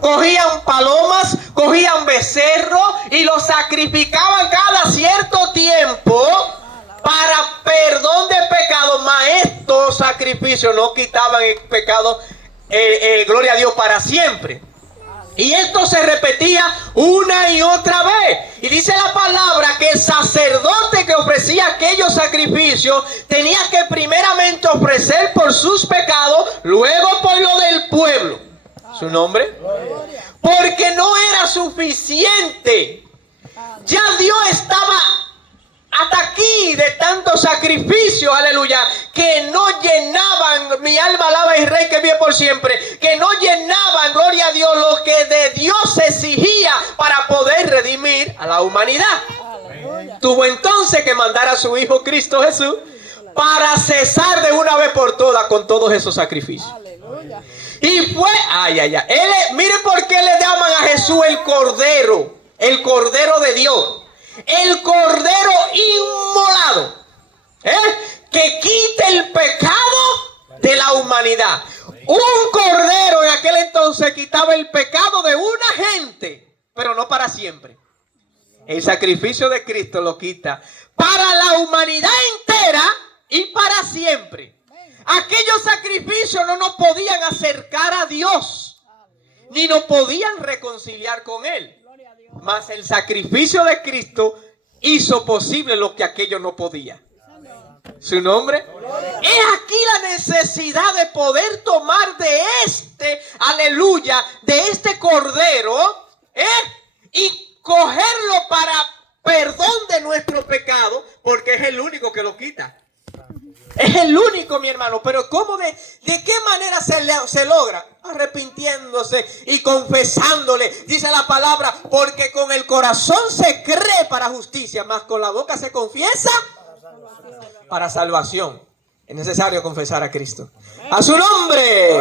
cogían palomas, cogían becerros y los sacrificaban cada cierto tiempo para perdón de pecado. Mas estos sacrificios no quitaban el pecado, gloria a Dios, para siempre. Y esto se repetía una y otra vez. Y dice la palabra que el sacerdote que ofrecía aquellos sacrificios tenía que primeramente ofrecer por sus pecados, luego por lo del pueblo. ¿Su nombre? Porque no era suficiente. Ya Dios estaba hasta aquí de tantos sacrificios, aleluya, que no llenaban, mi alma alaba al Rey que vive por siempre, que no llenaban, gloria a Dios, lo que de Dios se exigía para poder redimir a la humanidad. Aleluya. Tuvo entonces que mandar a su Hijo Cristo Jesús para cesar de una vez por todas con todos esos sacrificios. Aleluya. Y fue, miren por qué le llaman a Jesús el Cordero de Dios. El Cordero inmolado, que quita el pecado de la humanidad. Un cordero en aquel entonces quitaba el pecado de una gente, pero no para siempre. El sacrificio de Cristo lo quita para la humanidad entera y para siempre. Aquellos sacrificios no nos podían acercar a Dios, ni nos podían reconciliar con Él. Mas el sacrificio de Cristo hizo posible lo que aquello no podía. ¿Su nombre? Es aquí la necesidad de poder tomar de aleluya, de este cordero, y cogerlo para perdón de nuestro pecado, porque es el único que lo quita. Es el único, mi hermano. Pero ¿cómo de qué manera se logra? Arrepintiéndose y confesándole. Dice la palabra, porque con el corazón se cree para justicia, mas con la boca se confiesa para salvación. Es necesario confesar a Cristo. A su nombre.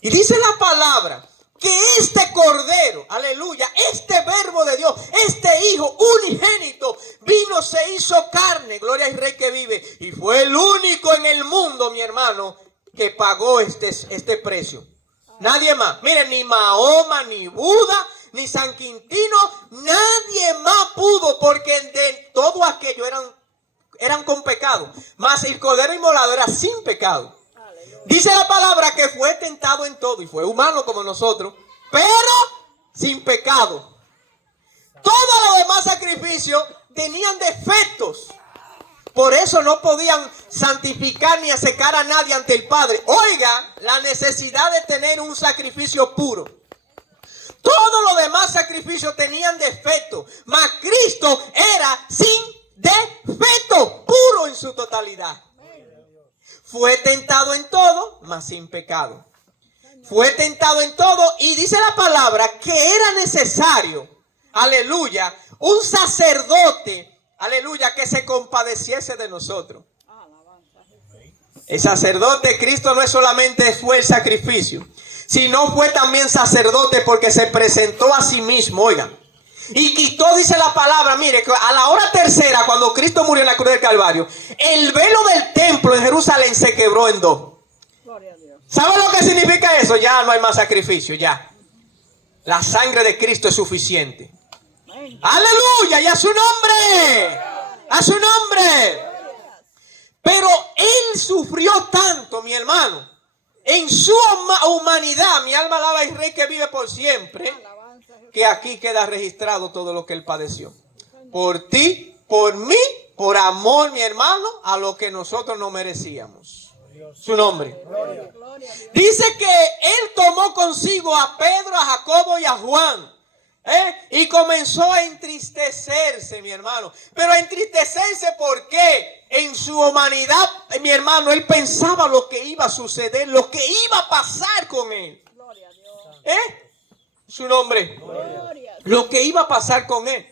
Y dice la palabra que este cordero, aleluya, este verbo de Dios, este hijo unigénito, vino, se hizo carne, gloria al Rey que vive, y fue el único en el mundo, mi hermano, que pagó este precio. Nadie más. Miren, ni Mahoma, ni Buda, ni San Quintino, nadie más pudo, porque de todo aquello eran con pecado. Mas el cordero inmolado era sin pecado. Dice la palabra que fue tentado en todo y fue humano como nosotros, pero sin pecado. Todos los demás sacrificios tenían defectos. Por eso no podían santificar ni acercar a nadie ante el Padre. Oiga, la necesidad de tener un sacrificio puro. Todos los demás sacrificios tenían defectos, mas Cristo era sin defecto, puro en su totalidad. Fue tentado en todo, mas sin pecado. Fue tentado en todo, y dice la palabra que era necesario, aleluya, un sacerdote, aleluya, que se compadeciese de nosotros. El sacerdote, Cristo no es solamente fue el sacrificio, sino fue también sacerdote porque se presentó a sí mismo, oigan. Y quitó, dice la palabra, mire, que a la hora tercera, cuando Cristo murió en la cruz del Calvario, el velo del templo en Jerusalén se quebró en dos. ¿Sabe lo que significa eso? Ya no hay más sacrificio, ya. La sangre de Cristo es suficiente. ¡Aleluya! ¡Y a su nombre! ¡A su nombre! Pero Él sufrió tanto, mi hermano, en su humanidad, mi alma alaba al Rey que vive por siempre, que aquí queda registrado todo lo que Él padeció. Por ti, por mí, por amor, mi hermano, a lo que nosotros no merecíamos. Su nombre. Dice que Él tomó consigo a Pedro, a Jacobo y a Juan. Y comenzó a entristecerse, mi hermano. Pero a entristecerse porque en su humanidad, mi hermano, Él pensaba lo que iba a suceder, lo que iba a pasar con Él. Su nombre. Lo que iba a pasar con Él.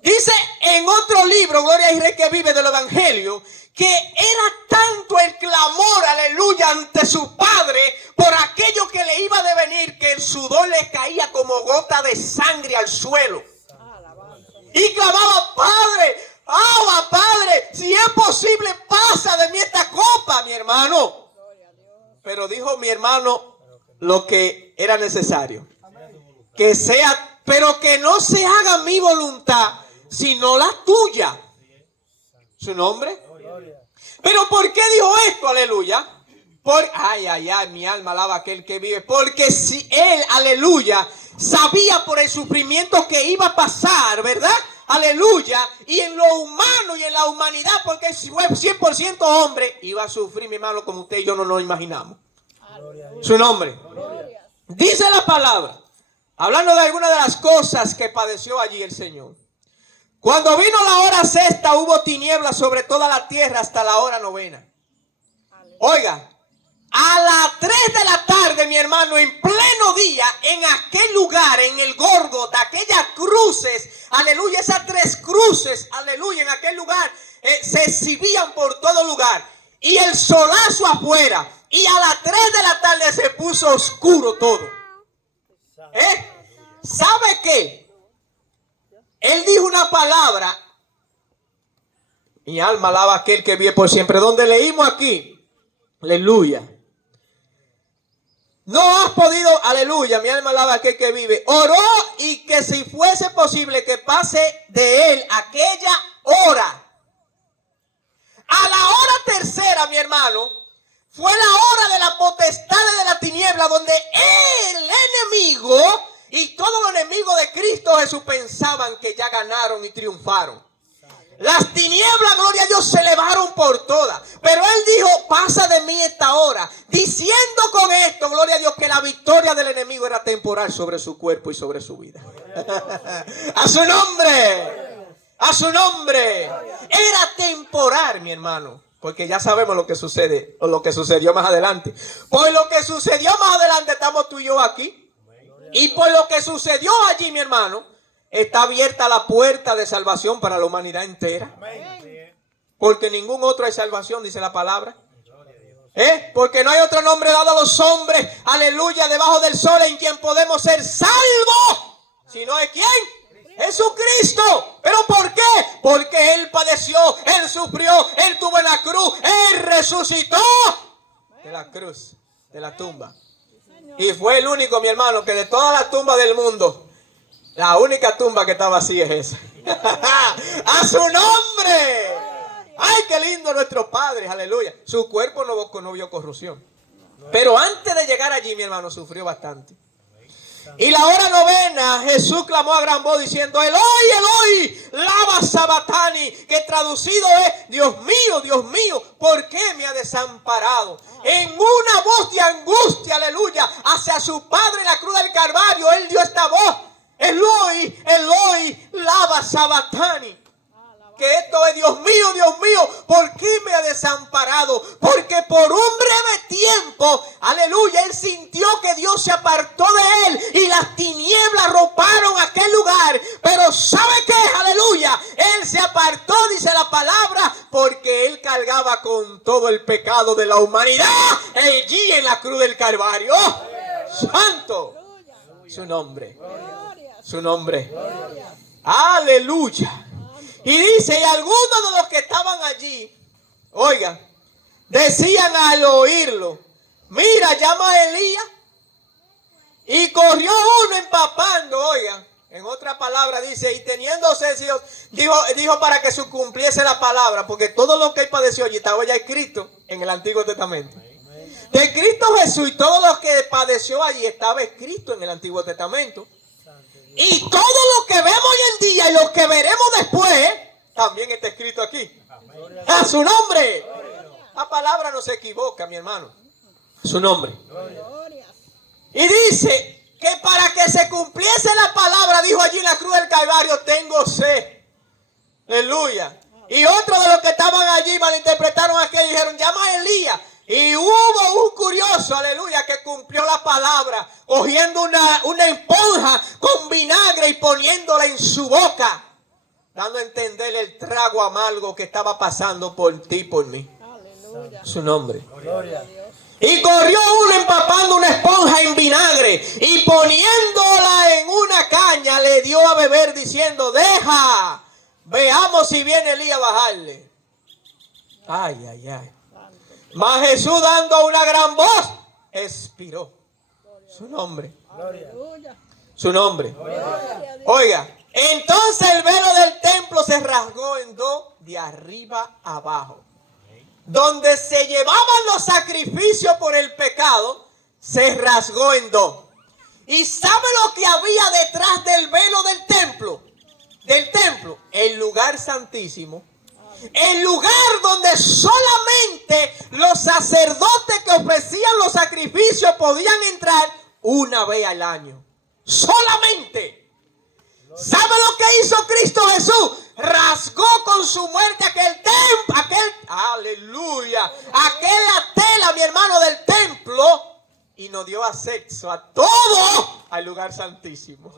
Dice en otro libro, Gloria al Rey que vive, del Evangelio, que era tanto el clamor, aleluya, ante su padre por aquello que le iba a devenir, que el sudor le caía como gota de sangre al suelo. Y clamaba: Padre, agua, Padre, si es posible, pasa de mí esta copa, mi hermano. Pero dijo mi hermano lo que era necesario. Que sea, pero que no se haga mi voluntad, sino la tuya. ¿Su nombre? Pero ¿por qué dijo esto? Aleluya. Ay, mi alma alaba a aquel que vive. Porque si él, aleluya, sabía por el sufrimiento que iba a pasar, ¿verdad? Aleluya. Y en lo humano y en la humanidad, porque si fue 100% hombre, iba a sufrir, mi hermano, como usted y yo no nos imaginamos. Su nombre. Dice la palabra, hablando de algunas de las cosas que padeció allí el Señor. Cuando vino la hora sexta, hubo tinieblas sobre toda la tierra hasta la hora novena. Oiga, a las 3 de la tarde, mi hermano, en pleno día, en aquel lugar, en el Gólgota, aquellas cruces, aleluya, esas 3 cruces, aleluya, en aquel lugar, se exhibían por todo lugar. Y el solazo afuera. Y a las 3 de la tarde se puso oscuro todo. ¿Sabe qué? Él dijo una palabra. Mi alma alaba a aquel que vive por siempre. Donde leímos aquí. Aleluya. No has podido, aleluya, mi alma alaba a aquel que vive. Oró y que si fuese posible que pase de él aquella hora. A la hora tercera, mi hermano, fue la hora de la potestad de la tiniebla, donde el enemigo y todos los enemigos de Cristo Jesús pensaban que ya ganaron y triunfaron. Las tinieblas, gloria a Dios, se elevaron por todas. Pero él dijo, pasa de mí esta hora. Diciendo con esto, gloria a Dios, que la victoria del enemigo era temporal sobre su cuerpo y sobre su vida. A su nombre. A su nombre. Era temporal, mi hermano. Porque ya sabemos lo que sucede, o lo que sucedió más adelante. Por lo que sucedió más adelante estamos tú y yo aquí. Y por lo que sucedió allí, mi hermano, está abierta la puerta de salvación para la humanidad entera. Porque ningún otro hay salvación, dice la palabra. Porque no hay otro nombre dado a los hombres, aleluya, debajo del sol en quien podemos ser salvos. Si no es quién, Jesucristo. ¿Pero por qué? Porque Él padeció, Él sufrió, Él tuvo en la cruz, Él resucitó de la cruz, de la tumba. Y fue el único, mi hermano, que de todas las tumbas del mundo, la única tumba que está vacía es esa. ¡A su nombre! ¡Ay, qué lindo nuestro Padre! ¡Aleluya! Su cuerpo no vio corrupción. Pero antes de llegar allí, mi hermano, sufrió bastante. Y la hora novena, Jesús clamó a gran voz diciendo, Eloi, Eloi, lama sabatani, que traducido es, Dios mío, ¿por qué me ha desamparado? En una voz de angustia, aleluya, hacia su Padre en la cruz del Calvario, Él dio esta voz, Eloi, Eloi, lama sabatani. Que esto es, Dios mío, ¿por qué me ha desamparado? Porque por un breve tiempo, aleluya, él sintió que Dios se apartó de él y las tinieblas roparon aquel lugar. Pero ¿sabe qué? Aleluya, él se apartó, dice la palabra, porque él cargaba con todo el pecado de la humanidad allí en la cruz del Calvario. Santo su nombre, su nombre. Aleluya. Y dice, y algunos de los que estaban allí, oigan, decían al oírlo, mira, llama a Elías. Y corrió uno empapando, oigan, en otra palabra dice, y teniendo sed, dijo para que se cumpliese la palabra, porque todo lo que él padeció allí estaba ya escrito en el Antiguo Testamento. De Cristo Jesús y todo lo que padeció allí estaba escrito en el Antiguo Testamento. Y todo lo que vemos hoy en día y lo que veremos después, también está escrito aquí. A su nombre. La palabra no se equivoca, mi hermano. A su nombre. Y dice que para que se cumpliese la palabra, dijo allí en la cruz del Calvario, tengo sed. Aleluya. Y otros de los que estaban allí malinterpretaron aquello y dijeron, llama a Elías. Y hubo un curioso, aleluya, que cumplió la palabra, cogiendo una esponja con vinagre y poniéndola en su boca, dando a entender el trago amargo que estaba pasando por ti y por mí. Aleluya. Su nombre. Gloria. Y corrió uno empapando una esponja en vinagre y poniéndola en una caña le dio a beber diciendo, deja, veamos si viene Elías a bajarle. Ay. Mas Jesús, dando una gran voz, expiró. Su nombre. Gloria. su nombre. Oiga, entonces el velo del templo se rasgó en dos de arriba abajo. Donde se llevaban los sacrificios por el pecado, se rasgó en dos. ¿Y sabe lo que había detrás del velo del templo? El lugar santísimo. El lugar donde solamente los sacerdotes que ofrecían los sacrificios podían entrar una vez al año. Solamente. ¿Sabe lo que hizo Cristo Jesús? Rasgó con su muerte aleluya, aquella tela, mi hermano, del templo, y nos dio acceso a todo al lugar santísimo.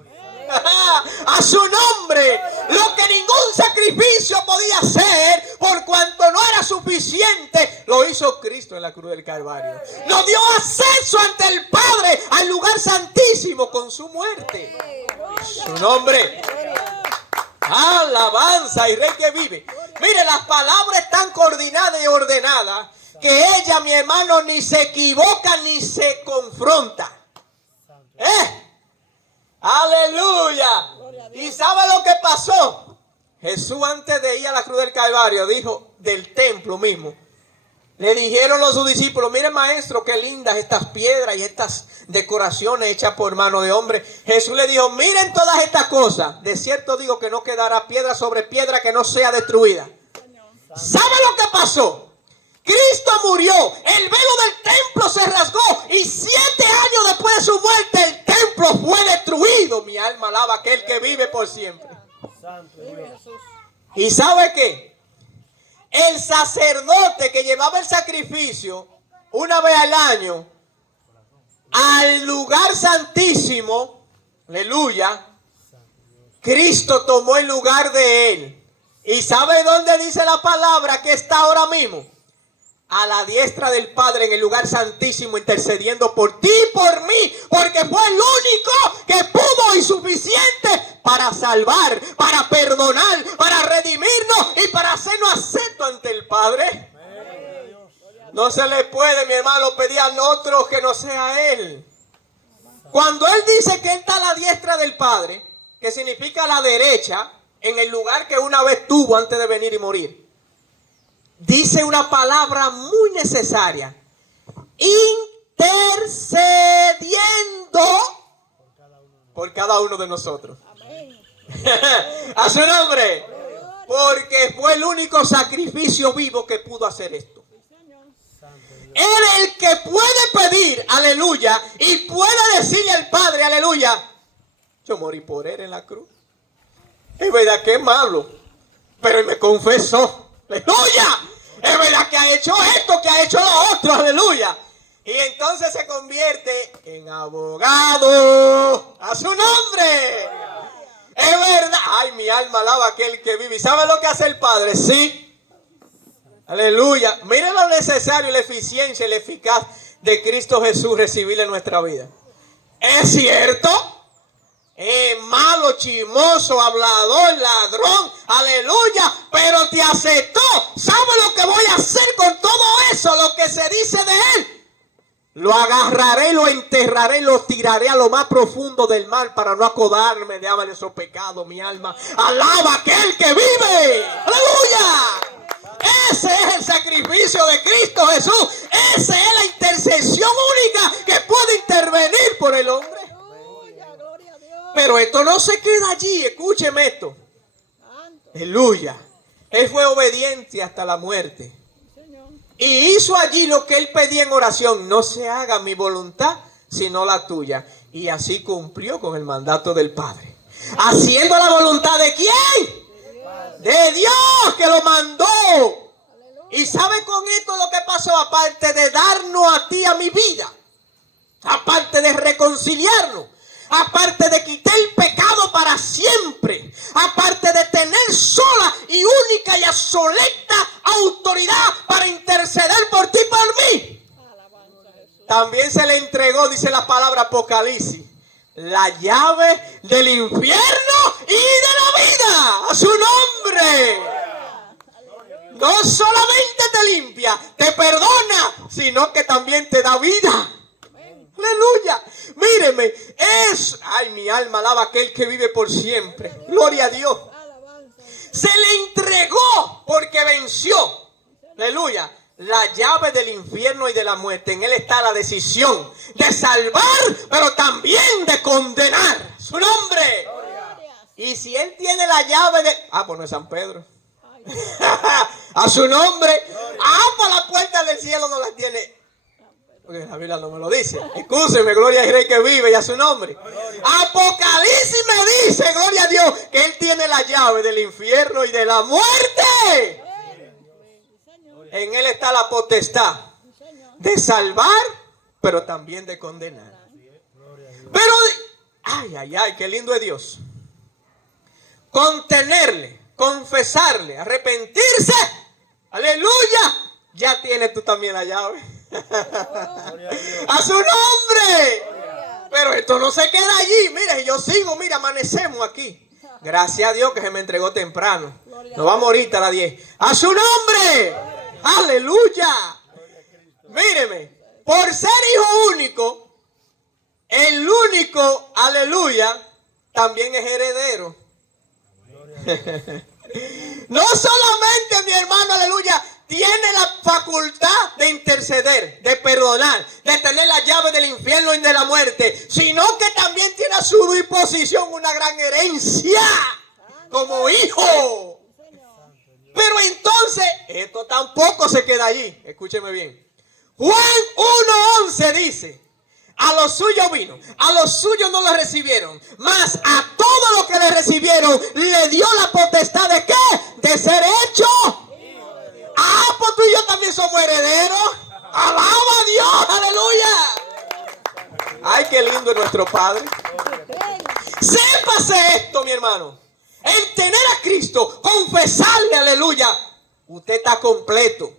A su nombre, lo que ningún sacrificio podía hacer, por cuanto no era suficiente, lo hizo Cristo en la cruz del Calvario. Nos dio acceso ante el Padre al lugar santísimo con su muerte. Su nombre. Alabanza y Rey que vive. Mire, las palabras están coordinadas y ordenadas, que ella, mi hermano, ni se equivoca ni se confronta. Aleluya. ¿Y sabe lo que pasó? Jesús, antes de ir a la cruz del Calvario, dijo del templo mismo. Le dijeron a sus discípulos: miren, maestro, qué lindas estas piedras y estas decoraciones hechas por mano de hombre. Jesús le dijo: miren todas estas cosas. De cierto digo que no quedará piedra sobre piedra que no sea destruida. ¿Sabe lo que pasó? Cristo murió, el velo del templo se rasgó, y 7 años después de su muerte el templo fue destruido. Mi alma alaba a aquel que vive por siempre. ¿Y sabe qué? El sacerdote que llevaba el sacrificio una vez al año al lugar santísimo, aleluya, Cristo tomó el lugar de él. ¿Y sabe dónde dice la palabra que está ahora mismo? A la diestra del Padre en el lugar santísimo, intercediendo por ti y por mí, porque fue el único que pudo y suficiente para salvar, para perdonar, para redimirnos y para hacernos acepto ante el Padre. No se le puede, mi hermano, pedir a otro que no sea Él. Cuando Él dice que Él está a la diestra del Padre, que significa a la derecha, en el lugar que una vez tuvo antes de venir y morir, dice una palabra muy necesaria: intercediendo por cada uno de nosotros. A su nombre. Porque fue el único sacrificio vivo que pudo hacer esto. Él es el que puede pedir, aleluya, y puede decirle al Padre, aleluya: yo morí por él en la cruz. Es verdad que es malo, pero él me confesó. ¡Aleluya! Es verdad que ha hecho esto, que ha hecho lo otro. ¡Aleluya! Y entonces se convierte en abogado. ¡A su nombre! Es verdad. ¡Ay, mi alma alaba a aquel que vive! ¿Y sabe lo que hace el Padre? Sí. ¡Aleluya! Mire lo necesario, la eficiencia y la eficaz de Cristo Jesús recibirle en nuestra vida. ¿Es cierto? Malo, chismoso, hablador, ladrón, aleluya, pero te aceptó. ¿Sabe lo que voy a hacer con todo eso? Lo que se dice de él: lo agarraré, lo enterraré, lo tiraré a lo más profundo del mar para no acordarme de esos pecados. Mi alma alaba a aquel que vive. Aleluya. Ese es el sacrificio de Cristo Jesús. Esa es la intercesión única que puede intervenir por el hombre. Pero esto no se queda allí, escúcheme esto. Aleluya. Él fue obediente hasta la muerte. Y hizo allí lo que él pedía en oración: no se haga mi voluntad, sino la tuya. Y así cumplió con el mandato del Padre. Haciendo la voluntad ¿de quién? De Dios, que lo mandó. Y sabe con esto lo que pasó, aparte de darnos a ti, a mi vida, aparte de reconciliarnos, aparte de quitar el pecado para siempre, aparte de tener sola y única y absoluta autoridad para interceder por ti y por mí, también se le entregó, dice la palabra Apocalipsis, la llave del infierno y de la vida. A su nombre. No solamente te limpia, te perdona, sino que también te da vida. Aleluya. Míreme, ay, mi alma alaba a aquel que vive por siempre. Gloria a Dios. Se le entregó porque venció. Aleluya. La llave del infierno y de la muerte. En él está la decisión de salvar, pero también de condenar. Su nombre. Y si él tiene la llave de... pues no es San Pedro. A su nombre. Para la puerta del cielo no la tiene. Porque la Biblia no me lo dice. Escúcheme, gloria al Rey que vive y a su nombre. Apocalipsis me dice, gloria a Dios, que él tiene la llave del infierno y de la muerte. En él está la potestad de salvar, pero también de condenar. Pero, ay, qué lindo es Dios. Contenerle, confesarle, arrepentirse. Aleluya. Ya tienes tú también la llave. A su nombre. Pero esto no se queda allí. Mire, yo sigo, mira, amanecemos aquí. Gracias a Dios que se me entregó temprano. Nos vamos ahorita a las 10. A su nombre. Aleluya. Míreme, por ser hijo único, el único, aleluya, también es heredero. No solamente, mi hermano, aleluya, tiene la facultad de interceder, de perdonar, de tener la llave del infierno y de la muerte, sino que también tiene a su disposición una gran herencia como hijo. Pero entonces, esto tampoco se queda allí. Escúcheme bien. Juan 1:11 dice: a los suyos vino, a los suyos no lo recibieron, mas a todos los que le recibieron le dio la potestad de ¿qué? De ser hecho. Pues tú y yo también somos herederos. Alaba a Dios, aleluya. Ay, qué lindo es nuestro Padre. Sépase esto, mi hermano. El tener a Cristo, confesarle, aleluya, usted está completo.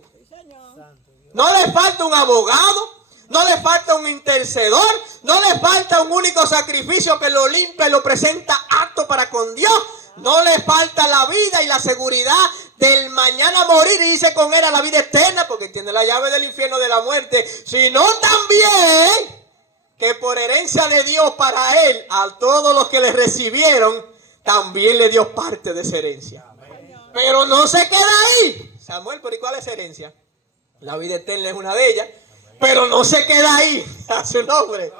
No le falta un abogado. No le falta un intercedor, no le falta un único sacrificio que lo limpia y lo presenta apto para con Dios. No le falta la vida y la seguridad del mañana morir y irse con él a la vida eterna, porque tiene la llave del infierno y de la muerte, sino también que por herencia de Dios para él, a todos los que le recibieron, también le dio parte de esa herencia. Pero no se queda ahí. Samuel, ¿pero y cuál es herencia? La vida eterna es una de ellas. Pero no se queda ahí, a su nombre.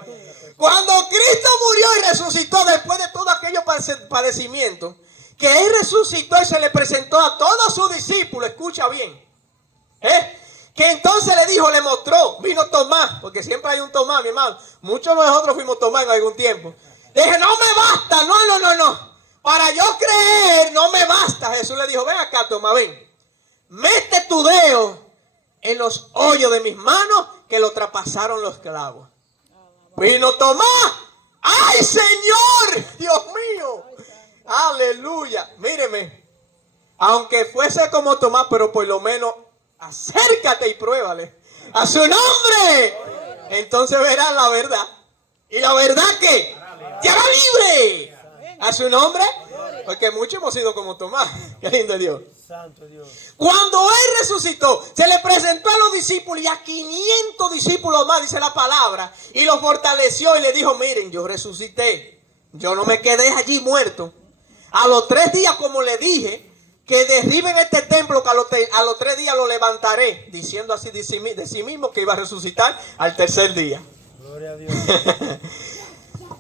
Cuando Cristo murió y resucitó después de todo aquellos padecimientos, que Él resucitó y se le presentó a todos sus discípulos, escucha bien, que entonces le dijo, le mostró, vino Tomás, porque siempre hay un Tomás, mi hermano. Muchos de nosotros fuimos Tomás en algún tiempo. Le dije, no me basta, no. Para yo creer, no me basta. Jesús le dijo, ven acá, Tomás, ven. Mete tu dedo en los hoyos de mis manos que lo traspasaron los clavos. Vino Tomás. ¡Ay, Señor! Dios mío. Aleluya. Míreme. Aunque fuese como Tomás, pero por lo menos acércate y pruébale. A su nombre. Entonces verás la verdad. Y la verdad que te hará libre. A su nombre. Porque muchos hemos sido como Tomás. Qué lindo es Dios. Santo Dios. Cuando Él resucitó, se le presentó a los discípulos y a 500 discípulos más, dice la palabra, y los fortaleció y le dijo, miren, yo resucité, yo no me quedé allí muerto. A los 3 días, como le dije, que derriben este templo, que a los 3 días lo levantaré, diciendo así de sí mismo que iba a resucitar al 3er día. Gloria a Dios.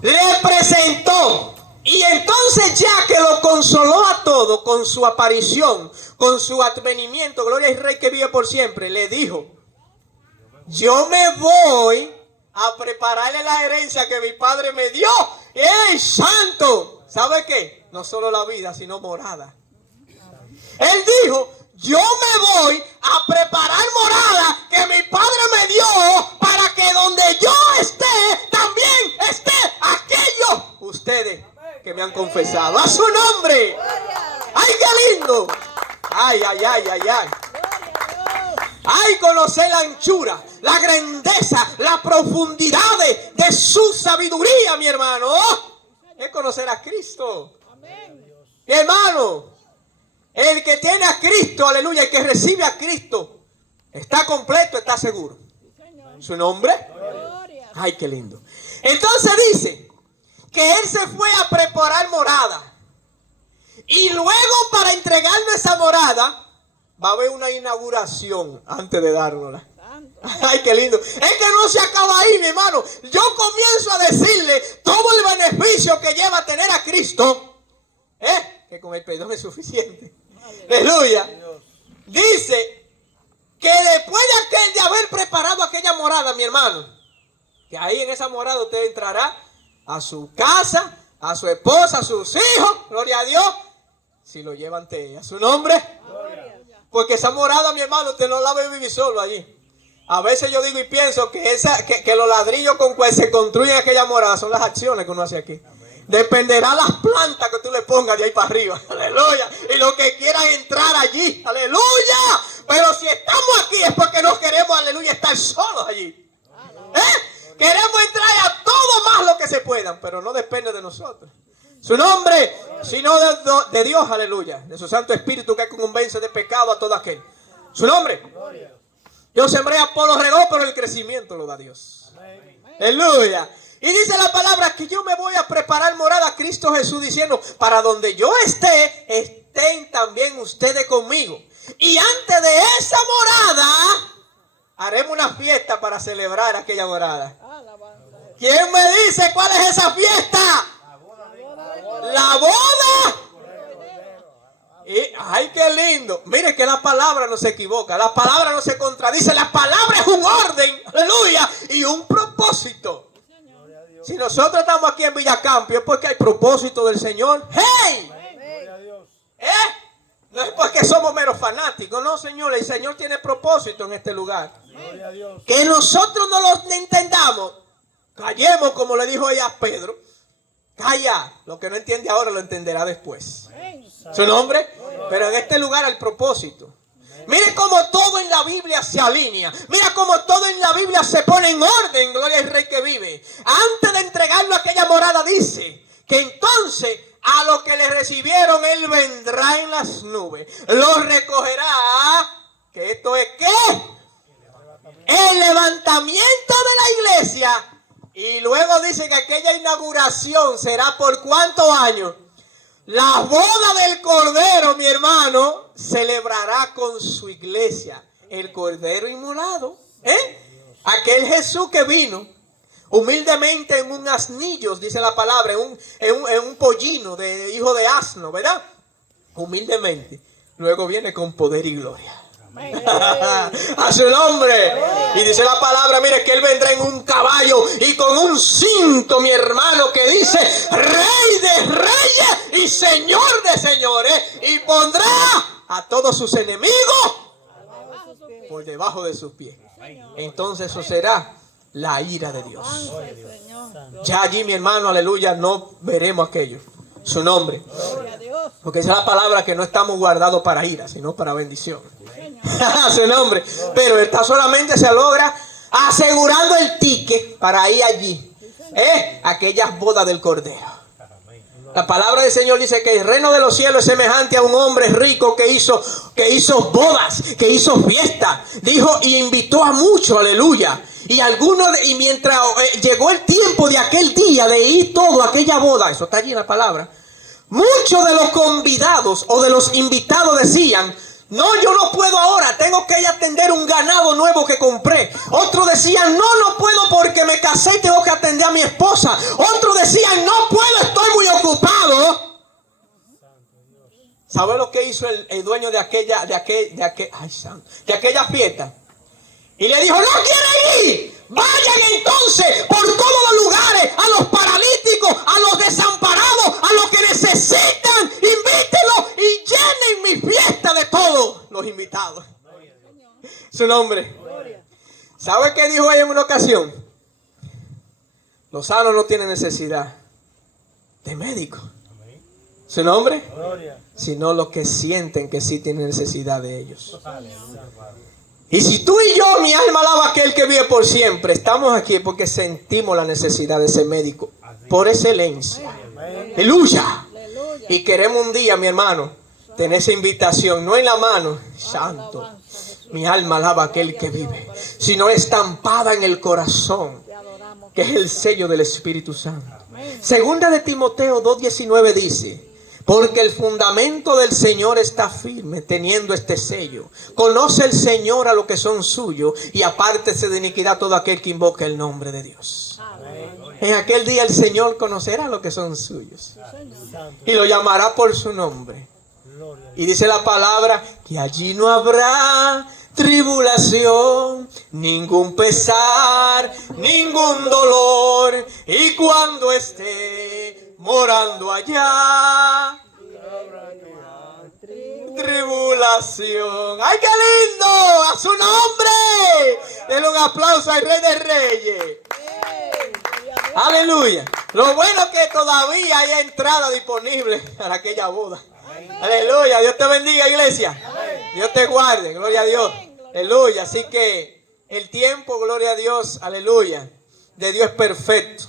Le presentó. Y entonces ya que lo consoló a todos con su aparición, con su advenimiento, gloria al Rey que vive por siempre, le dijo, yo me voy a prepararle la herencia que mi Padre me dio. ¡Ey, santo! ¿Sabe qué? No solo la vida, sino morada. Él dijo, yo me voy a preparar morada que mi Padre me dio para que donde yo esté, también esté aquellos ustedes que me han confesado. A su nombre. ¡Ay, qué lindo! ¡Ay! ¡Ay, conocer la anchura, la grandeza, la profundidad de su sabiduría, mi hermano! Es conocer a Cristo. Mi hermano, el que tiene a Cristo, aleluya, el que recibe a Cristo, está completo, está seguro. ¿Su nombre? Ay, qué lindo. Entonces dice que él se fue a preparar morada. Y luego para entregarnos esa morada, va a haber una inauguración antes de dárnosla. Ay, qué lindo. Es que no se acaba ahí, mi hermano. Yo comienzo a decirle todo el beneficio que lleva a tener a Cristo. Que con el perdón es suficiente. Aleluya. Dice que después de haber preparado aquella morada, mi hermano, que ahí en esa morada usted entrará a su casa, a su esposa, a sus hijos, gloria a Dios, si lo lleva ante ella. ¿Su nombre? Porque esa morada, mi hermano, usted no la va a vivir solo allí. A veces yo digo y pienso que los ladrillos con que se construyen aquella morada son las acciones que uno hace aquí. Dependerá las plantas que tú le pongas de ahí para arriba. Aleluya. Y los que quieran entrar allí. Aleluya. Pero si estamos aquí es porque no queremos, aleluya, estar solos allí. Queremos entrar a todo más lo que se puedan, pero no depende de nosotros. Su nombre, sino de Dios, aleluya. De su Santo Espíritu que convence de pecado a todo aquel. Su nombre. Yo sembré, Apolo regó, pero el crecimiento lo da Dios. Aleluya. Y dice la palabra que yo me voy a preparar morada a Cristo Jesús, diciendo, para donde yo esté, estén también ustedes conmigo. Y antes de esa morada, haremos una fiesta para celebrar aquella morada. ¿Quién me dice cuál es esa fiesta? La boda. Y, ay, qué lindo. Mire que la palabra no se equivoca. La palabra no se contradice. La palabra es un orden. Aleluya. Y un propósito. Si nosotros estamos aquí en Villacampio es porque hay propósito del Señor. ¡Hey! No es porque somos meros fanáticos. No, Señor. El Señor tiene propósito en este lugar. Que nosotros no lo entendamos. Callemos, como le dijo ella a Pedro. Calla. Lo que no entiende ahora lo entenderá después. ¿Su nombre? Pero en este lugar hay propósito. Mire cómo todo en la Biblia se alinea. Mira cómo todo en la Biblia se pone en orden. Gloria al Rey que vive. Antes de entregarlo a aquella morada dice que entonces a los que le recibieron Él vendrá en las nubes. Los recogerá. ¿Que esto es qué? El levantamiento de la iglesia. Y luego dice que aquella inauguración será por ¿cuántos años? La boda del Cordero, mi hermano, celebrará con su iglesia el Cordero inmolado. Aquel Jesús que vino humildemente en un asnillo, dice la palabra, en un pollino de hijo de asno, ¿verdad? Humildemente. Luego viene con poder y gloria. A su nombre. Y dice la palabra, mire que Él vendrá en un caballo y con un cinto, mi hermano, que dice Rey de reyes y Señor de señores, y pondrá a todos sus enemigos por debajo de sus pies. Entonces eso será la ira de Dios. Ya allí, mi hermano, aleluya, no veremos aquello. Su nombre. Porque esa es la palabra que no estamos guardados para ira, sino para bendición. Su nombre. Pero esta solamente se logra asegurando el ticket para ir allí. Aquellas bodas del Cordero. La palabra del Señor dice que el reino de los cielos es semejante a un hombre rico que hizo bodas, que hizo fiesta. Dijo y invitó a muchos, aleluya. Y mientras llegó el tiempo de aquel día de ir todo a aquella boda, eso está allí en la palabra, muchos de los convidados o de los invitados decían, no, yo no puedo ahora, tengo que ir a atender un ganado nuevo que compré. Otros decían, no puedo porque me casé y tengo que atender a mi esposa. Otros decían, no puedo, estoy muy ocupado. ¿Sabe lo que hizo el dueño de aquella fiesta? Y le dijo, no quieren ir. Vayan entonces por todos los lugares, a los paralíticos, a los desamparados, a los que necesitan, invítenlos y llenen mi fiesta de todos los invitados. Su nombre. ¿Sabe qué dijo ella en una ocasión? Los sanos no tienen necesidad de médico. Su nombre. Sino los que sienten que sí tienen necesidad de ellos. Y si tú y yo, mi alma alaba a aquel que vive por siempre, estamos aquí porque sentimos la necesidad de ese médico por excelencia. Aleluya. Y queremos un día, mi hermano, tener esa invitación, no en la mano, santo. Mi alma alaba a aquel que vive, sino estampada en el corazón. que es el sello del Espíritu Santo. Segunda de Timoteo 2:19 dice: porque el fundamento del Señor está firme, teniendo este sello. Conoce el Señor a los que son suyos, y apártese de iniquidad todo aquel que invoque el nombre de Dios. En aquel día el Señor conocerá a los que son suyos y lo llamará por su nombre. Y dice la palabra que allí no habrá tribulación, ningún pesar, ningún dolor. Y cuando esté morando allá, tribulación. ¡Ay, qué lindo! ¡A su nombre! Denle un aplauso al Rey de Reyes. Aleluya. Lo bueno es que todavía hay entrada disponible para aquella boda. Aleluya. Dios te bendiga, iglesia. Dios te guarde. Gloria a Dios. Aleluya. Así que el tiempo, gloria a Dios, aleluya, de Dios es perfecto.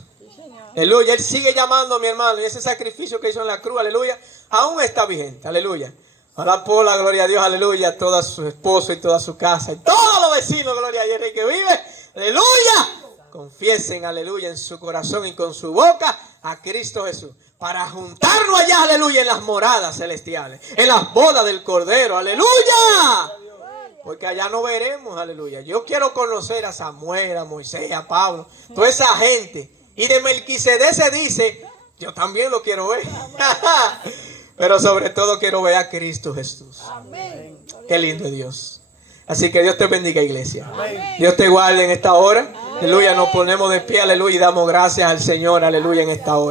Aleluya. Él sigue llamando a mi hermano. Y ese sacrificio que hizo en la cruz, aleluya, aún está vigente. Aleluya. Ojalá por la gloria a Dios, aleluya, toda su esposo y toda su casa y todos los vecinos, gloria a Dios, que vive, aleluya, confiesen, aleluya, en su corazón y con su boca a Cristo Jesús, para juntarnos allá, aleluya, en las moradas celestiales, en las bodas del Cordero, aleluya, porque allá no veremos, aleluya. Yo quiero conocer a Samuel, a Moisés, a Pablo, toda esa gente, y de Melquisedec se dice, yo también lo quiero ver. Pero sobre todo quiero ver a Cristo Jesús. Amén. Qué lindo es Dios. Así que Dios te bendiga, iglesia. Amén. Dios te guarde en esta hora. Aleluya, nos ponemos de pie, aleluya, y damos gracias al Señor, aleluya, en esta hora.